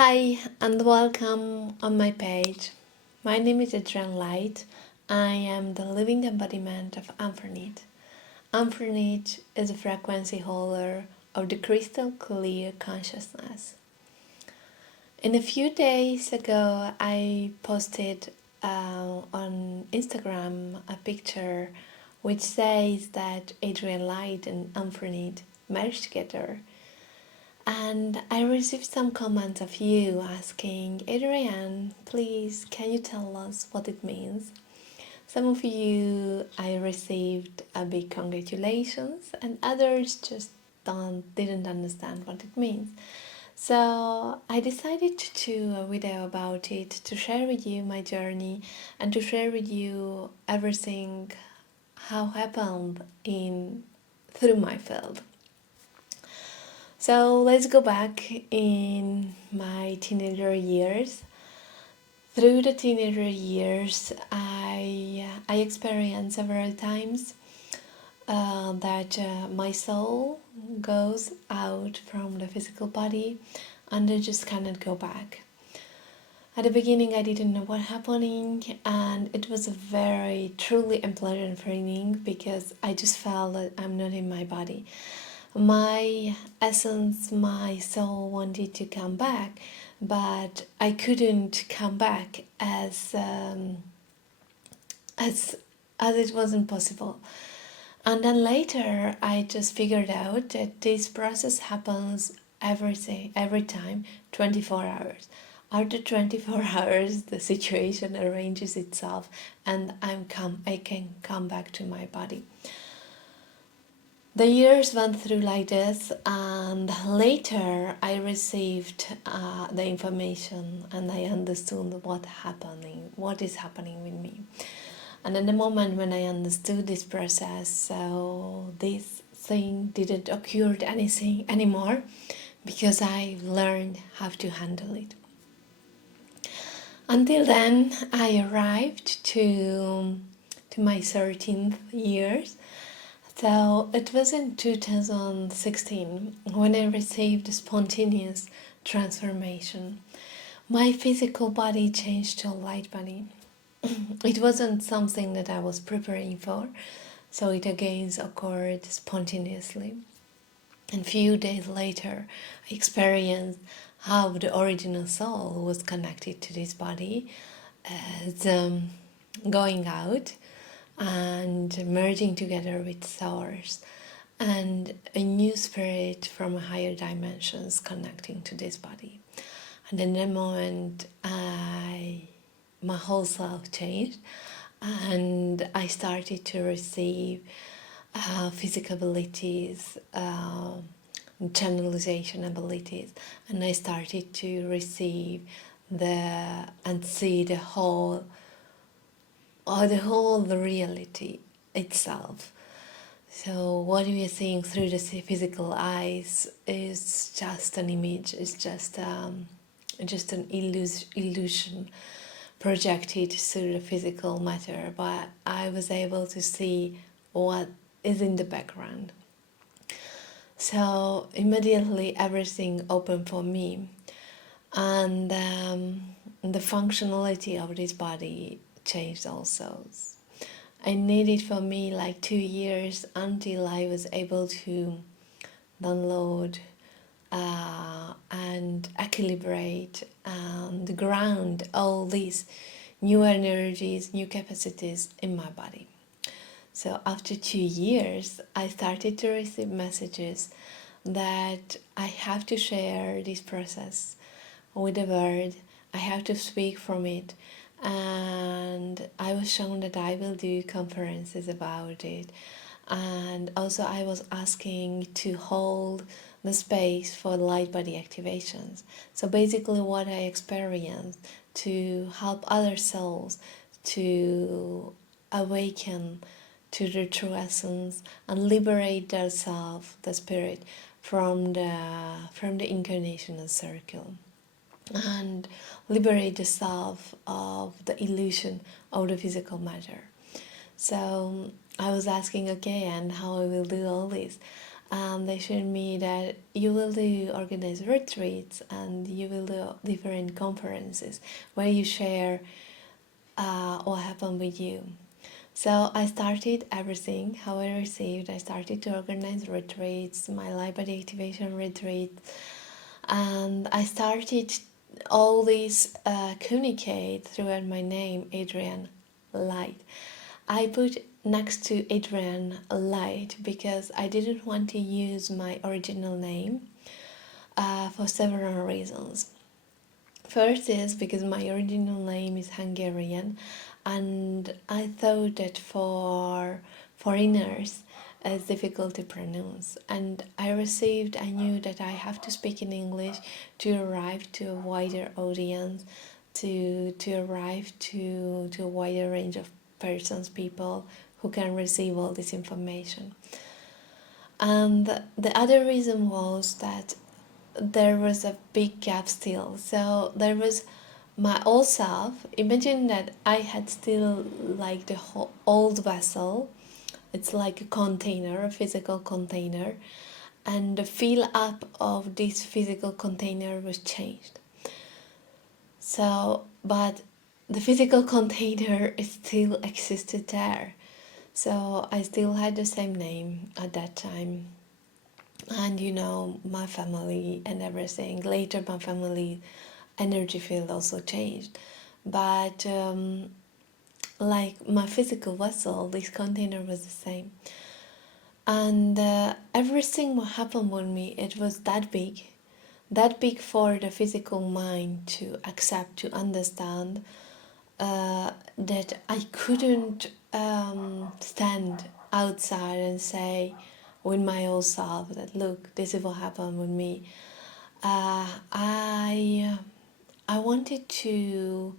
Hi and welcome on my page. My name is Adrienn Light. I am the living embodiment of Anfrinit. Anfrinit is a frequency holder of the crystal clear consciousness. In a few days ago, I posted on Instagram a picture which says that Adrienn Light and Anfrinit merged together. And I received some comments of you asking, Adrienne, please, can you tell us what it means? Some of you I received a big congratulations, and others just didn't understand what it means. So I decided to do a video about it, to share with you my journey and to share with you everything how happened through my field. So let's go back in my teenager years. Through the teenager years, I experienced several times that my soul goes out from the physical body and I just cannot go back. At the beginning, I didn't know what happening, and it was a very truly unpleasant feeling because I just felt that I'm not in my body. My essence, my soul wanted to come back, but I couldn't come back as it wasn't possible. And then later I just figured out that this process happens every time 24 hours. After 24 hours the situation arranges itself and I can come back to my body. The years went through like this, and later I received the information and I understood what is happening with me. And in the moment when I understood this process, so this thing didn't occur anything anymore because I learned how to handle it. Until then, I arrived to my 13th years. So it was in 2016 when I received a spontaneous transformation. My physical body changed to a light body. It wasn't something that I was preparing for, so it again occurred spontaneously. And a few days later, I experienced how the original soul was connected to this body as going out and merging together with source, and a new spirit from higher dimensions connecting to this body. And in that moment, my whole self changed, and I started to receive physical abilities, channelization abilities, and I started to receive and see the whole reality itself. So what we are seeing through the physical eyes is just an image, it's just an illusion projected through the physical matter, but I was able to see what is in the background. So immediately everything opened for me, and the functionality of this body changed also. I needed for me like 2 years until I was able to download and equilibrate and ground all these new energies, new capacities in my body. So after 2 years, I started to receive messages that I have to share this process with the world. I have to speak from it, and I was shown that I will do conferences about it, and also I was asking to hold the space for light body activations. So basically what I experienced to help other souls to awaken to their true essence and liberate themselves, the spirit, from the incarnational circle, and liberate the self of the illusion of the physical matter. So I was asking, okay, and how I will do all this? and they showed me that you will do organized retreats and you will do different conferences where you share what happened with you. So I started everything, how I received. I started to organize retreats, my light body activation retreat, and I started all this communicate throughout my name, Adrienn Light. I put next to Adrienn Light because I didn't want to use my original name for several reasons. First is because my original name is Hungarian, and I thought that for foreigners it's difficult to pronounce. And I knew that I have to speak in English to arrive to a wider audience, to arrive to a wider range of persons, people who can receive all this information. And the other reason was that there was a big gap still. So there was my old self. Imagine that I had still like the whole old vessel. It's like a container, a physical container, and the fill up of this physical container was changed. So, but the physical container still existed there. So I still had the same name at that time. And my family and everything. Later, my family energy field also changed. But like my physical vessel, this container was the same. And everything what happened with me, it was that big for the physical mind to accept, to understand that I couldn't stand outside and say with my old self that, look, this is what happened with me. I wanted to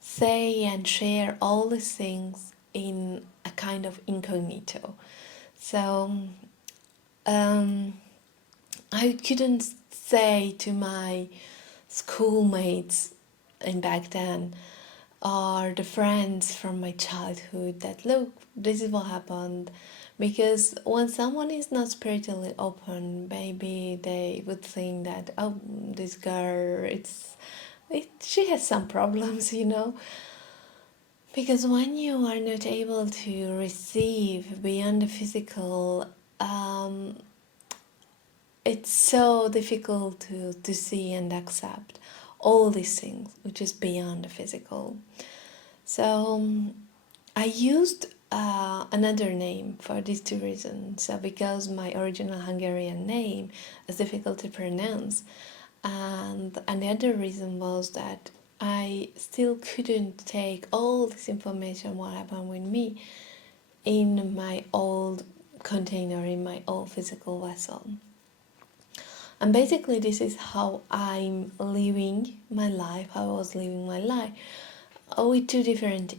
say and share all these things in a kind of incognito. So I couldn't say to my schoolmates and back then or the friends from my childhood that, look, this is what happened, because when someone is not spiritually open, maybe they would think that, oh, this girl, she has some problems, because when you are not able to receive beyond the physical, it's so difficult to see and accept all these things which is beyond the physical. So I used another name for these two reasons. So because my original Hungarian name is difficult to pronounce, and the other reason was that I still couldn't take all this information what happened with me in my old container, in my old physical vessel. And basically this is how I'm living my life, how I was living my life, with two different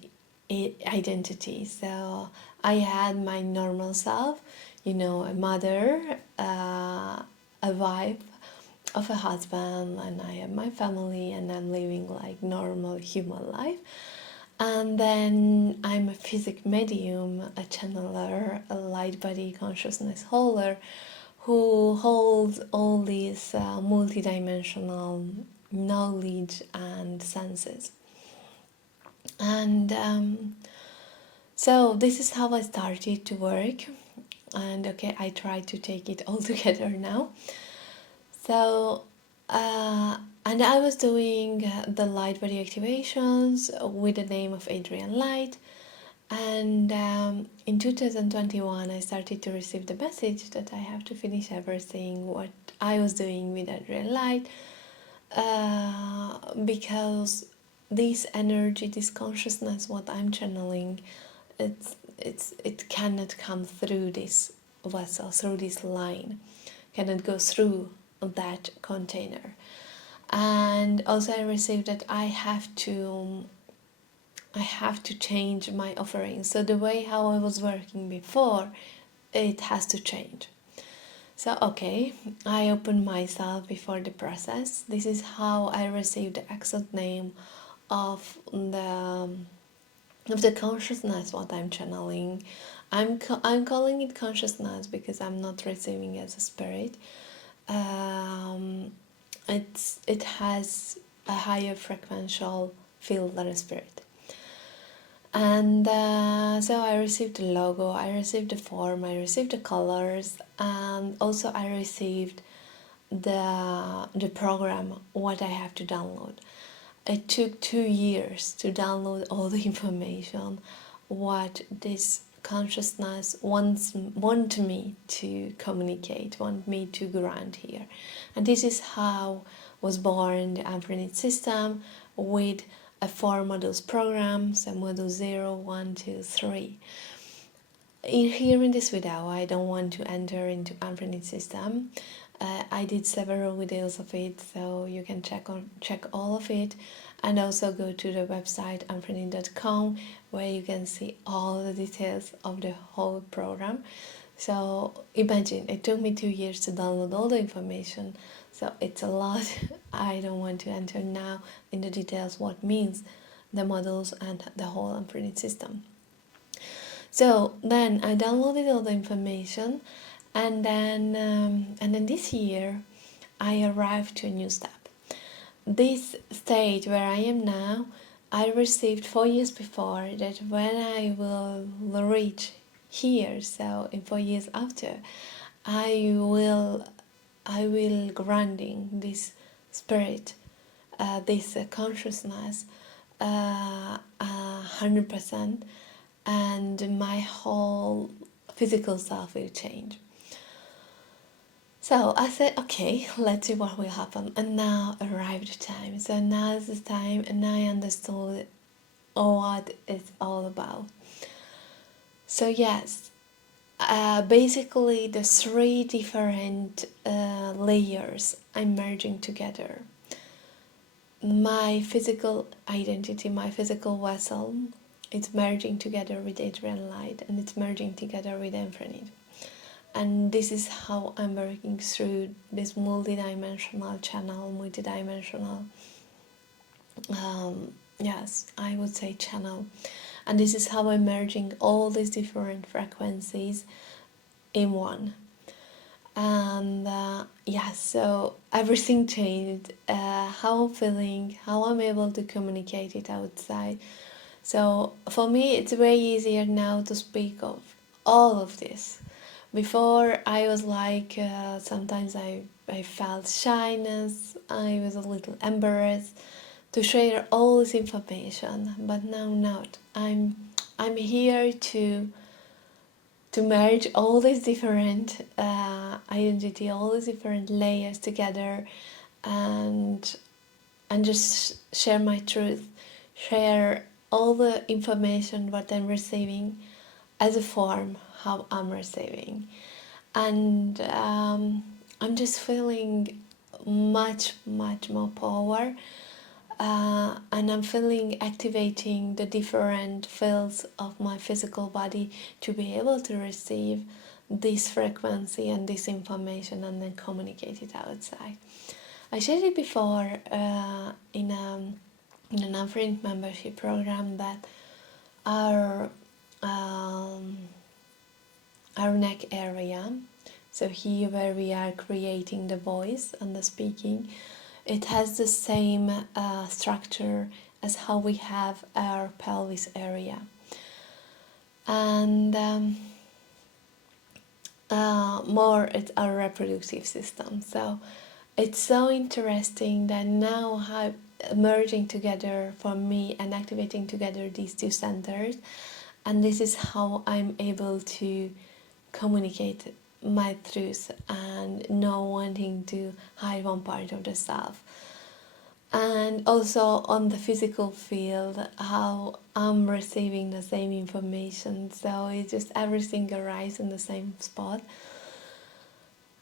identities. So I had my normal self, a mother, a wife of a husband, and I have my family, and I'm living like normal human life. And then I'm a physic medium, a channeler, a light body consciousness holder, who holds all these multidimensional knowledge and senses. And so this is how I started to work, and okay, I try to take it all together now. So and I was doing the light body activations with the name of Adrienn Light. And in 2021 I started to receive the message that I have to finish everything what I was doing with Adrienn Light, because this energy, this consciousness, what I'm channeling, it cannot come through this vessel, through this line, cannot go through that container. And also I received that I have to change my offering. So the way how I was working before, it has to change. So okay, I opened myself before the process. This is how I received the exact name of the consciousness what I'm channeling. I'm calling it consciousness because I'm not receiving as a spirit. It has a higher frequential field than a spirit. And so I received the logo, I received the form, I received the colors, and also I received the program, what I have to download. It took 2 years to download all the information, what this consciousness want me to communicate, want me to grant here. And this is how was born the Anfrinit System with a 4 modules program, so module 0, 1, 2, 3. Here in this video, I don't want to enter into Anfrinit System. I did several videos of it, so you can check all of it, and also go to the website anfrinit.com, where you can see all the details of the whole program. So imagine it took me 2 years to download all the information, so it's a lot. I don't want to enter now in the details what means the modules and the whole Anfrinit system. So then I downloaded all the information, and then this year I arrived to a new step. This stage where I am now, I received 4 years before that when I will reach here, so in 4 years after, I will grounding this spirit, this consciousness, 100%, and my whole physical self will change. So I said, okay, let's see what will happen. And now arrived the time. So now is the time, and I understood what it's all about. So yes, basically the 3 different layers I'm merging together. My physical identity, my physical vessel, it's merging together with Adrienn Light, and it's merging together with Anfrinit. And this is how I'm working through this multi-dimensional channel, yes, I would say channel. And this is how I'm merging all these different frequencies in one. And so everything changed, how I'm feeling, how I'm able to communicate it outside. So for me, it's way easier now to speak of all of this. Before, I was like, sometimes I felt shyness, I was a little embarrassed to share all this information, but now not. I'm here to merge all these different identity, all these different layers together, and just share my truth, share all the information what I'm receiving as a form, how I'm receiving. And I'm just feeling much more power, and I'm feeling activating the different fields of my physical body to be able to receive this frequency and this information and then communicate it outside. I shared it before in an Anfrinit membership program that our neck area, so here where we are creating the voice and the speaking, it has the same structure as how we have our pelvis area. And more it's our reproductive system. So it's so interesting that now how merging together for me and activating together these 2 centers, and this is how I'm able to communicate my truth and not wanting to hide one part of the self. And also on the physical field, how I'm receiving the same information, so it's just everything arrives in the same spot.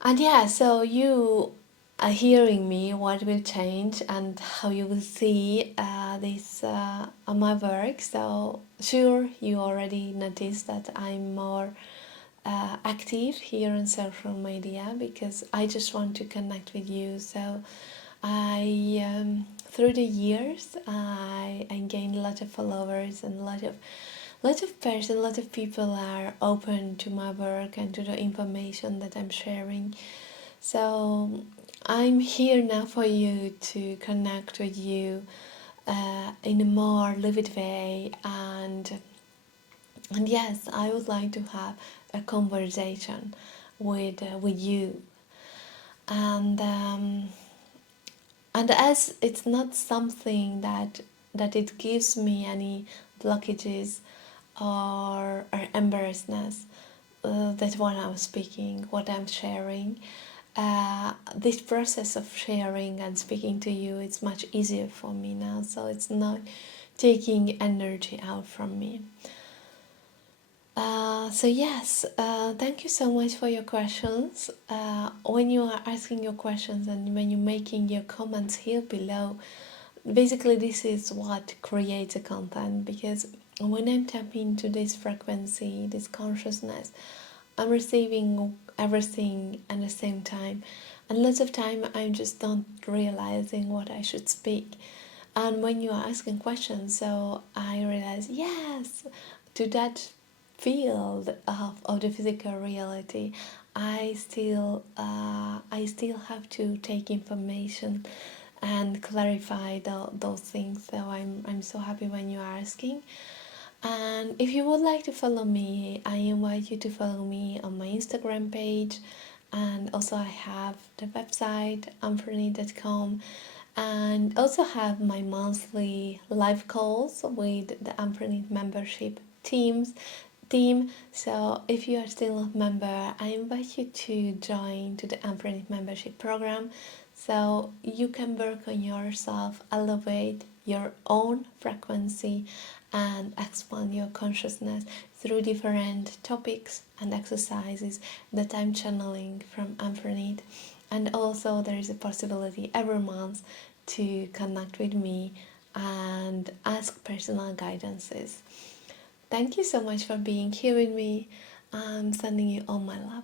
And so you are hearing me what will change and how you will see this on my work. So sure, you already noticed that I'm more active here on social media because I just want to connect with you. So I through the years I gained a lot of followers and a lot of lot of people are open to my work and to the information that I'm sharing. So I'm here now for you to connect with you in a more livid way, and yes, I would like to have a conversation with you, and and as it's not something that it gives me any blockages or embarrassness, that's what I'm speaking, what I'm sharing. This process of sharing and speaking to you, it's much easier for me now, so it's not taking energy out from me. So yes, thank you so much for your questions. When you are asking your questions and when you're making your comments here below, basically this is what creates a content, because when I'm tapping into this frequency, this consciousness, I'm receiving everything at the same time, and lots of time I'm just not realizing what I should speak. And when you are asking questions, so I realize, yes, to that field of the physical reality, I still have to take information and clarify those things. So I'm so happy when you're asking. And if you would like to follow me, I invite you to follow me on my Instagram page, and also I have the website anfrinit.com, and also have my monthly live calls with the Anfrinit membership team. So if you are still a member, I invite you to join to the Anfrinit membership program, so you can work on yourself, elevate your own frequency, and expand your consciousness through different topics and exercises that I'm channeling from Anfrinit. And also there is a possibility every month to connect with me and ask personal guidances. Thank you so much for being here with me. I'm sending you all my love.